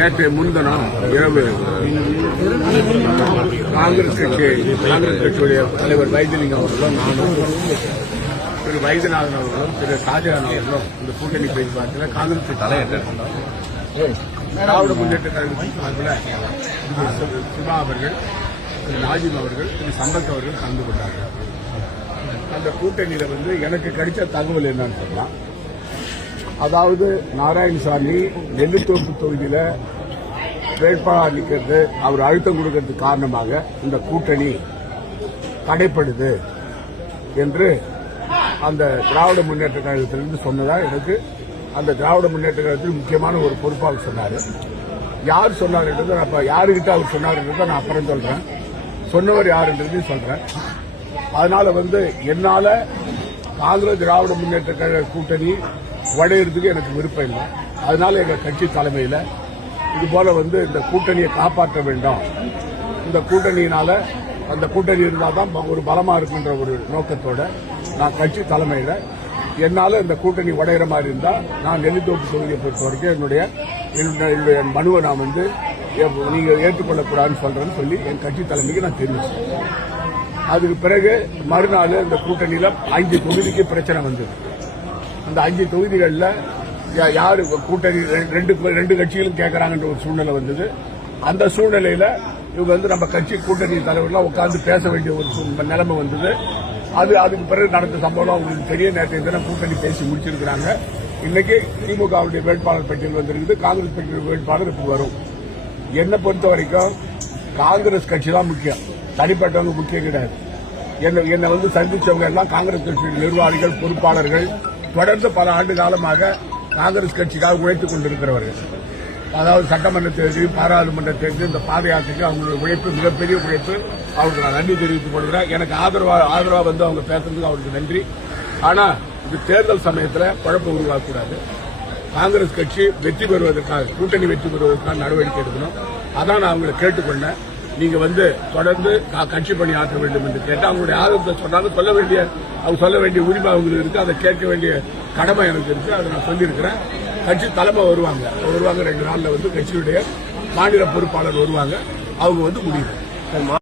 நேற்று முன்தினம் இரவு காங்கிரஸ் கட்சியுடைய தலைவர் வைத்திலிங்கம் அவர்களும் நானும் திரு வைத்தியநாதன் அவர்களும் திரு ஷாஜகான் அவர்களும் இந்த கூட்டணி பேச்சுவார்த்தையில் காங்கிரஸ் தலையேற்றார். திராவிட முன்னேற்ற கழகத்தின் சார்பில் சிவா அவர்கள், திரு நாஜிம் அவர்கள், திரு சம்பத் அவர்கள் கலந்து கொண்டார்கள். அந்த கூட்டணியில எனக்கு கிடைச்ச தகவல் என்னன்னு சொன்னா, அதாவது நாராயணசாமி நெல்லித்தோப்பு தொகுதியில வேட்பாளர் நிற்கிறது, அவர் அழுத்தம் கொடுக்கறதுக்கு காரணமாக இந்த கூட்டணி தடைப்படுது என்று அந்த திராவிட முன்னேற்ற கழகத்திலிருந்து சொன்னதா எனக்கு அந்த திராவிட முன்னேற்ற கழகத்தில் முக்கியமான ஒரு பொறுப்பாளர் சொன்னார். யார் சொன்னார்ன்றது யாருக்கிட்ட அவர் சொன்னார்ன்றதை நான் அப்புறம் சொல்றேன். சொன்னவர் யாருன்றதையும் சொல்றேன். அதனால என்னால காங்கிரஸ் திராவிட முன்னேற்ற கழக கூட்டணி உடையிறதுக்கு எனக்கு விருப்பம் இல்லை. அதனால எங்க கட்சி தலைமையில இதுபோல இந்த கூட்டணியை காப்பாற்ற வேண்டும், இந்த கூட்டணியினால அந்த கூட்டணி இருந்தால்தான் ஒரு பலமா இருக்குன்ற ஒரு நோக்கத்தோட நான் கட்சி தலைமையில என்னால இந்த கூட்டணி உடையிற மாதிரி இருந்தா நான் நெல்லித்தோப்பு தொகுதியை பொறுத்த வரைக்கும் என்னுடைய மனுவை நான் நீங்க ஏற்றுக்கொள்ளக்கூடாதுன்னு சொல்றேன்னு சொல்லி என் கட்சி தலைமைக்கு நான் தெரிவிச்சேன். அதுக்கு பிறகு மறுநாள் இந்த கூட்டணியில 5 தொகுதிக்கு பிரச்சனை வந்தது. அந்த 5 தொகுதிகளில் யாரு கூட்டணி ரெண்டு கட்சிகளும் கேட்கறாங்கன்ற ஒரு சூழ்நிலை வந்தது. அந்த சூழ்நிலையில இவங்க நம்ம கட்சி கூட்டணி தலைவர்களாம் உட்கார்ந்து பேச வேண்டிய ஒரு நிலைமை வந்தது. அதுக்கு பிறகு நடந்த சம்பவம் அவங்களுக்கு தெரிய நேற்றைய தினம் கூட்டணி பேசி முடிச்சிருக்கிறாங்க. இன்னைக்கு திமுகவுடைய வேட்பாளர் பட்டியல் வந்திருக்குது. காங்கிரஸ் பட்டியல் வேட்பாளர் இப்ப வரும். என்னை பொறுத்த வரைக்கும் காங்கிரஸ் கட்சி தான் முக்கியம், தனிப்பட்டவங்க முக்கியம் கிடையாது. என்னை சந்திச்சவங்க எல்லாம் காங்கிரஸ் கட்சி நிர்வாகிகள், பொறுப்பாளர்கள், தொடர்ந்து பல ஆண்டு காலமாக காங்கிரஸ் கட்சிக்காக உழைத்துக் கொண்டிருக்கிறவர்கள். அதாவது சட்டமன்ற தேர்தல், பாராளுமன்ற தேர்தல், இந்த பாத யாத்திரைக்கு அவங்களுடைய உழைப்பு மிகப்பெரிய உழைப்பு. அவருக்கு நான் நன்றி தெரிவித்துக் கொள்கிறேன். எனக்கு ஆதரவா அவங்க பேசுறதுக்கு அவருக்கு நன்றி. ஆனா இது தேர்தல் சமயத்தில் குழப்பம் உருவாக்கக்கூடாது. காங்கிரஸ் கட்சி வெற்றி பெறுவதற்காக, கூட்டணி வெற்றி பெறுவதற்கான நடவடிக்கை எடுக்கணும். அதான் நான் அவங்களை கேட்டுக்கொண்டேன். நீங்க தொடர்ந்து கட்சி பணி ஆற்ற வேண்டும் என்று கேட்டு அவங்களுடைய ஆதரத்தை சொன்னாலும் சொல்ல வேண்டிய உரிமை அவங்களுக்கு இருக்கு. அதை கேட்க வேண்டிய கடமை எனக்கு இருக்கு. அதை நான் சொல்லியிருக்கிறேன். கட்சி தலைமை வருவாங்க 2 நாள்ல கட்சியுடைய மாநில பொறுப்பாளர் வருவாங்க. அவங்க முடிவு